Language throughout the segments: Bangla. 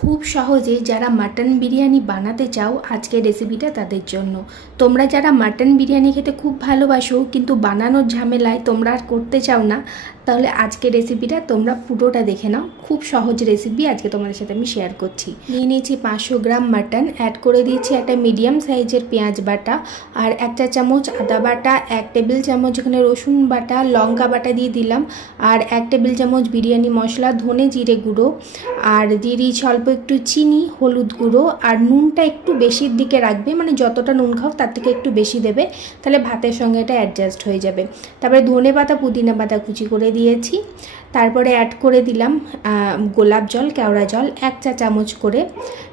খুব সহজে যারা মাটন বিরিয়ানি বানাতে চাও আজকের রেসিপিটা তাদের জন্য। তোমরা যারা মাটন বিরিয়ানি খেতে খুব ভালোবাসো কিন্তু বানানোর ঝামেলায় তোমরা আর করতে চাও না, তাহলে আজকের রেসিপিটা তোমরা পুরোটা দেখে নাও। খুব সহজ রেসিপি আজকে তোমাদের সাথে আমি শেয়ার করছি। নিয়ে নিয়েছি 500 গ্রাম মাটন, অ্যাড করে দিয়েছি একটা মিডিয়াম সাইজের পেঁয়াজ বাটা আর 1 চা চামচ আদা বাটা, 1 টেবিল চামচ এখানে রসুন বাটা, লঙ্কা বাটা দিয়ে দিলাম আর 1 টেবিল চামচ বিরিয়ানি মশলা, ধনে জিরে গুঁড়ো আর দিয়ে দিয়েছি অল্প একটু চিনি, হলুদ গুঁড়ো আর নুনটা একটু বেশির দিকে রাখবে, মানে যতটা নুন খাও তার থেকে একটু বেশি দেবে, তাহলে ভাতের সঙ্গে এটা অ্যাডজাস্ট হয়ে যাবে। তারপরে ধনে পাতা পুদিনা পাতা কুচি করে দিয়েছি। তারপরে অ্যাড করে দিলাম গোলাপ জল, কেওড়া জল 1 চা চামচ করে,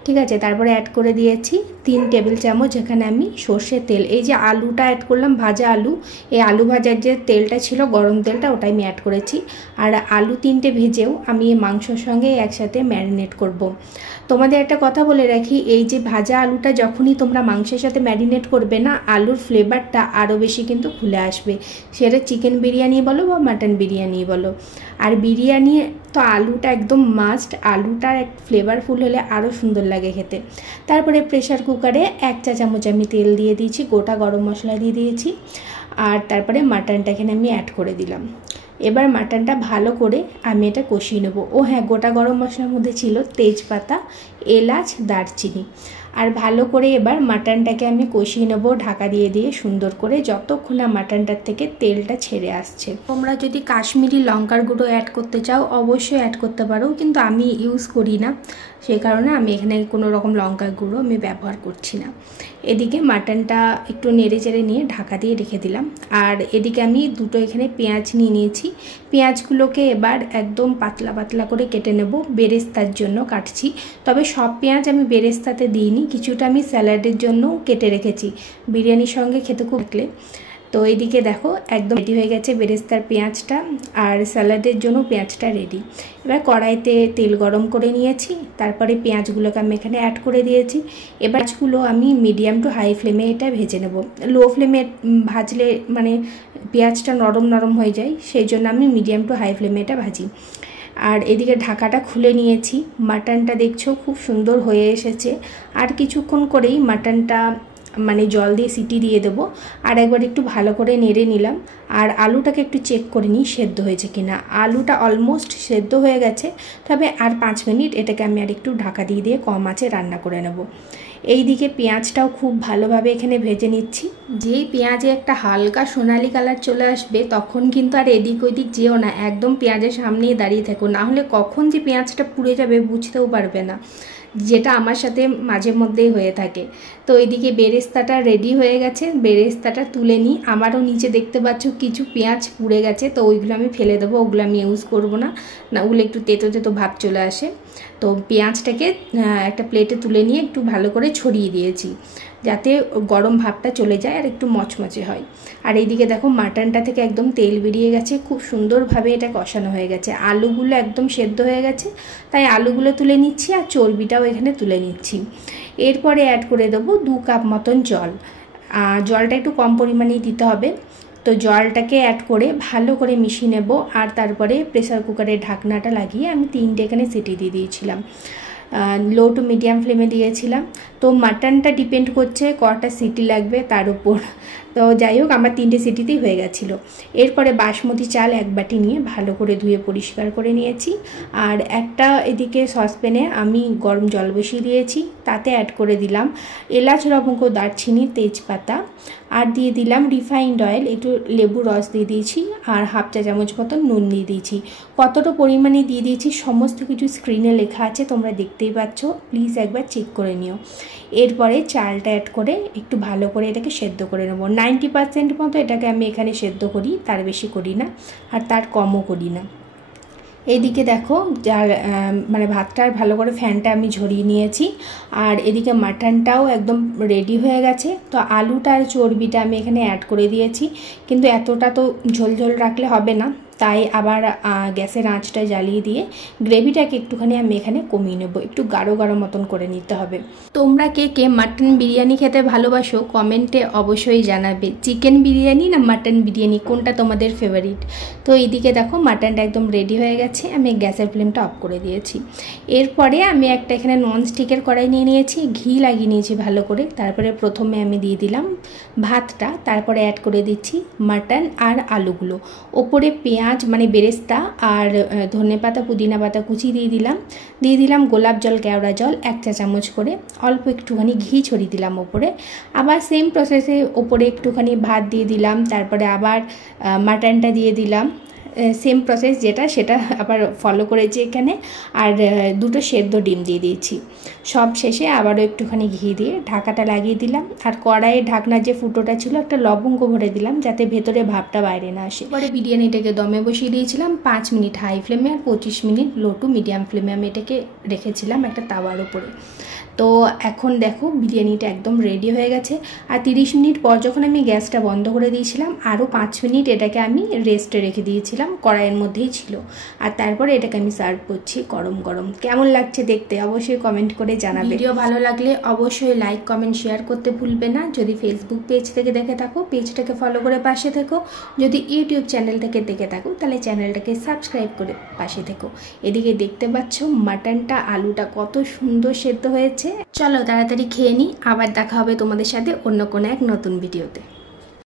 ঠিক আছে। তারপরে অ্যাড করে দিয়েছি 3 টেবিল চামচ এখানে আমি সর্ষের তেল। এই যে আলুটা অ্যাড করলাম, ভাজা আলু, এই আলু ভাজার যে তেলটা ছিল গরম তেলটা, ওটাই আমি অ্যাড করেছি। আর আলু 3টে ভেজেও আমি এই মাংসর সঙ্গে একসাথে ম্যারিনেট করব। তোমাদের একটা কথা বলে রাখি, এই যে ভাজা আলুটা যখনই তোমরা মাংসের সাথে ম্যারিনেট করবে না, আলুর ফ্লেভারটা আরও বেশি কিন্তু খুলে আসবে, সেটা চিকেন বিরিয়ানি বলো বা মাটন বিরিয়ানি বলো। আর বিরিয়ানি তো আলুটা একদম মাস্ট, আলুটা ফ্লেভারফুল হলে আরও সুন্দর লাগে খেতে। তারপরে প্রেশার কুকারে 1 চা চামচ আমি তেল দিয়ে দিয়েছি, গোটা গরম মশলা দিয়ে দিয়েছি আর তারপরে মাটনটা এখানে আমি অ্যাড করে দিলাম। এবার মাটনটা ভালো করে আমি এটা কষিয়ে নেব। ও হ্যাঁ, গোটা গরম মশলার মধ্যে ছিল তেজপাতা, এলাচ, দারচিনি। আর ভালো করে এবার মাটনটাকে আমি কষিয়ে নেব ঢাকা দিয়ে দিয়ে সুন্দর করে, যতক্ষণ না মাটনটার থেকে তেলটা ছেড়ে আসছে। তোমরা যদি কাশ্মীরি লঙ্কার গুঁড়ো অ্যাড করতে চাও অবশ্যই অ্যাড করতে পারো, কিন্তু আমি ইউজ করি না, সেই কারণে আমি এখানে কোনো রকম লঙ্কার গুঁড়ো আমি ব্যবহার করছি না। এদিকে মাটনটা একটু নেড়ে চেড়ে নিয়ে ঢাকা দিয়ে রেখে দিলাম। আর এদিকে আমি দুটো এখানে পেঁয়াজ নিয়ে নিয়েছি। পেঁয়াজগুলোকে এবার একদম পাতলা পাতলা করে কেটে নেব, বেরেস্তার জন্য কাটছি। তবে সব পেঁয়াজ আমি বেরেস্তাতে দিইনি, কিছুটা আমি স্যালাডের জন্যও কেটে রেখেছি, বিরিয়ানির সঙ্গে খেতে খুব লাগলে। তো এইদিকে দেখো একদম রেডি হয়ে গেছে বেরেস্তার পেঁয়াজটা, আর স্যালাডের জন্য পেঁয়াজটা রেডি। এবার কড়াইতে তেল গরম করে নিয়েছি, তারপরে পেঁয়াজগুলোকে আমি এখানে অ্যাড করে দিয়েছি। এবার পেঁয়াজগুলো আমি মিডিয়াম টু হাই ফ্লেমে এটা ভেজে নেব। লো ফ্লেমে ভাজলে মানে পেঁয়াজটা নরম নরম হয়ে যায়, সেই জন্য আমি মিডিয়াম টু হাই ফ্লেমে এটা ভাজি। আর এদিকে ঢাকাটা খুলে নিয়েছি, মাটনটা দেখছো খুব সুন্দর হয়ে এসেছে। আর কিছুক্ষণ করেই মাটনটা মানে জল দিয়ে সিটি দিয়ে দেবো, আর একবার একটু ভালো করে নেড়ে নিলাম। আর আলুটাকে একটু চেক করে নিই সেদ্ধ হয়েছে কিনা। আলুটা অলমোস্ট সেদ্ধ হয়ে গেছে, তবে আর 5 মিনিট এটাকে আমি আর একটু ঢাকা দিয়ে দিয়ে কম আঁচে রান্না করে নেব। এই দিকে পেঁয়াজটাও খুব ভালোভাবে এখানে ভেজে নিচ্ছি। যেই পেঁয়াজে একটা হালকা সোনালি কালার চলে আসবে তখন কিন্তু আর এদিক ওইদিক যেও না, একদম পেঁয়াজের সামনেই দাঁড়িয়ে থাকো, না হলে কখন যে পেঁয়াজটা পুড়ে যাবে বুঝতেও পারবে না, যেটা আমার সাথে মাঝে মধ্যেই হয়ে থাকে। তো এদিকে বেরেস্তাটা রেডি হয়ে গেছে, বেরেস্তাটা তুলে নিই। আমারও নিচে দেখতে পাচ্ছ কিছু পেঁয়াজ পুড়ে গেছে, তো ওইগুলো আমি ফেলে দেবো, ওগুলো আমি ইউজ করব না, না ওগুলো একটু তেতো তেতো ভাব চলে আসে। তো পেঁয়াজটাকে একটা প্লেটে তুলে নিয়ে একটু ভালো করে ছড়িয়ে দিয়েছি, যাতে গরম ভাবটা চলে যায় আর একটু মচমচে হয়। আর এইদিকে দেখো মাটনটা থেকে একদম তেল বেরিয়ে গেছে, খুব সুন্দরভাবে এটা কষানো হয়ে গেছে। আলুগুলো একদম সেদ্ধ হয়ে গেছে, তাই আলুগুলো তুলে নিচ্ছি আর চর্বিটাও এখানে তুলে নিচ্ছি। এরপরে অ্যাড করে দেবো 2 কাপ মতন জল। জলটা একটু কম পরিমাণেই দিতে হবে। তো জলটাকে অ্যাড করে ভালো করে মিশিয়ে নেব। আর তারপরে প্রেসার কুকারের ঢাকনাটা লাগিয়ে আমি 3টে এখানে সিটি দিয়ে দিয়েছিলাম, লো টু মিডিয়াম ফ্লেমে দিয়েছিলাম। তো মাটনটা ডিপেন্ড করছে কটা সিটি লাগবে তার উপর। তো যাই হোক, আমার 3টে সিটিতেই হয়ে গেছিলো। এরপরে বাসমতি চাল 1 বাটি নিয়ে ভালো করে ধুয়ে পরিষ্কার করে নিয়েছি। আর একটা এদিকে সসপ্যানে আমি গরম জল বসিয়ে দিয়েছি, তাতে অ্যাড করে দিলাম এলাচ, লবঙ্গ, দারচিনি, তেজপাতা, আর দিয়ে দিলাম রিফাইন্ড অয়েল, একটু লেবু রস দিয়ে দিয়েছি আর 1/2 চা চামচ মতন নুন দিয়ে দিয়েছি। কতটা পরিমাণে দিয়ে দিয়েছি সমস্ত কিছু স্ক্রিনে লেখা আছে, তোমরা দেখতেই পাচ্ছ, প্লিজ একবার চেক করে নিও। এরপরে চালটা অ্যাড করে একটু ভালো করে এটাকে সেদ্ধ করে নেব। 90% মতো এটাকে আমি এখানে সেদ্ধ করি, তার বেশি করি না আর তার কমও করি না। এইদিকে দেখো যার মানে ভাতটার ভালো করে ফ্যানটা আমি ঝরিয়ে নিয়েছি, আর এদিকে মাটনটাও একদম রেডি হয়ে গেছে। তো আলুটা আর চর্বিটা আমি এখানে অ্যাড করে দিয়েছি, কিন্তু এতটা তো ঝোল ঝোল রাখলে হবে না, তাই আবার গ্যাসের আঁচটা জ্বালিয়ে দিয়ে গ্রেভিটাকে একটুখানি আমি এখানে কমিয়ে নেবো, একটু গাঢ় গাঢ় মতন করে নিতে হবে। তোমরা কে কে মাটন বিরিয়ানি খেতে ভালোবাসো কমেন্টে অবশ্যই জানাবে। চিকেন বিরিয়ানি না মাটন বিরিয়ানি কোনটা তোমাদের ফেভারিট? তো এইদিকে দেখো মাটনটা একদম রেডি হয়ে গেছে, আমি গ্যাসের ফ্লেমটা অফ করে দিয়েছি। এরপরে আমি একটা এখানে ননস্টিকের কড়াই নিয়ে নিয়েছি, ঘি লাগিয়ে নিয়েছি ভালো করে। তারপরে প্রথমে আমি দিয়ে দিলাম ভাতটা, তারপরে অ্যাড করে দিচ্ছি মাটন আর আলুগুলো। ওপরে পেঁয়াজ মানে বেরেস্তা আর ধনেপাতা পুদিনা পাতা কুচি দিয়ে দিলাম গোলাপ জল কেওড়া জল 1 চা চামচ করে, অল্প একটুখানি ঘি ছড়িয়ে দিলাম ওপরে। আবার সেম প্রসেসে ওপরে একটুখানি ভাত দিয়ে দিলাম, তারপরে আবার মাটনটা দিয়ে দিলাম, সেম প্রসেস যেটা সেটা আবার ফলো করেছি এখানে। আর 2টো সেদ্ধ ডিম দিয়ে দিয়েছি। সব শেষে আবারও একটুখানি ঘি দিয়ে ঢাকাটা লাগিয়ে দিলাম। আর কড়াইয়ের ঢাকনার যে ফুটোটা ছিল একটা লবঙ্গ ভরে দিলাম যাতে ভেতরে ভাপটা বাইরে না আসে। পরে বিরিয়ানিটাকে দমে বসিয়ে দিয়েছিলাম 5 মিনিট হাই ফ্লেমে আর 25 মিনিট লো টু মিডিয়াম ফ্লেমে আমি এটাকে রেখেছিলাম একটা তাওয়ার উপরে। তো এখন দেখো বিরিয়ানিটা একদম রেডি হয়ে গেছে। আর 30 মিনিট পর যখন আমি গ্যাসটা বন্ধ করে দিয়েছিলাম আরও 5 মিনিট এটাকে আমি রেস্টে রেখে দিয়েছিলাম, কড়াইয়ের মধ্যেই ছিল। আর তারপরে এটাকে আমি সার্ভ করছি গরম গরম। কেমন লাগছে দেখতে অবশ্যই কমেন্ট করে জানাবে। ভিডিও ভালো লাগলে অবশ্যই লাইক কমেন্ট শেয়ার করতে ভুলবে না। যদি ফেসবুক পেজ থেকে দেখে থাকো পেজটাকে ফলো করে পাশে থেকো, যদি ইউটিউব চ্যানেল থেকে দেখে থাকো তাহলে চ্যানেলটাকে সাবস্ক্রাইব করে পাশে থেকো। এদিকে দেখতে পাচ্ছ মাটনটা আলুটা কত সুন্দর সেদ্ধ হয়েছে। চলো তাড়াতাড়ি খেয়ে নিই, আবার দেখা হবে তোমাদের সাথে অন্য কোনো এক নতুন ভিডিওতে।